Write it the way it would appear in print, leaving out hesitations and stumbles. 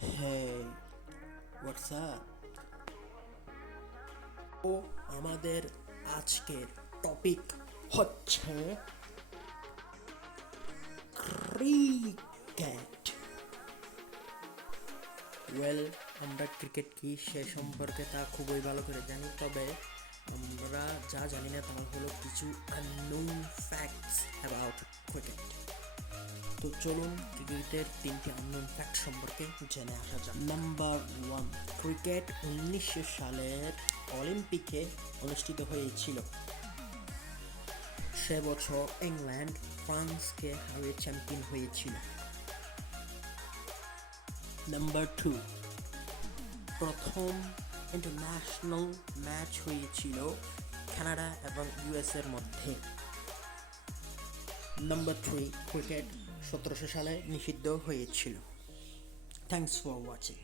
Hey, what's up? ও আমাদের আজকের topic হচ্ছে ক্রিকেট। আমরা ক্রিকেট কি সে সম্পর্কে তা খুবই ভালো করে জানি, তবে আমরা যা জানি না তা হলো কিছু আননোন ফ্যাক্টস অ্যাবাউট ক্রিকেট। তো চলুন ক্রিকেটের তিনটি আননোন ফ্যাক্ট সম্পর্কে জেনে আসা যাক। নাম্বার 1, ক্রিকেট 1900 সালের অলিম্পিকে অনুষ্ঠিত হয়েছিল। সে বছর ইংল্যান্ড ফ্রান্সকে হারিয়ে চ্যাম্পিয়ন হয়েছিল। নাম্বার 2, প্রথম ইন্টারন্যাশনাল ম্যাচ হয়েছিল কানাডা এবং ইউএস এর মধ্যে। নাম্বার 3, ক্রিকেট 1700 সালে নিষিদ্ধ হয়েছিল। Thanks for watching.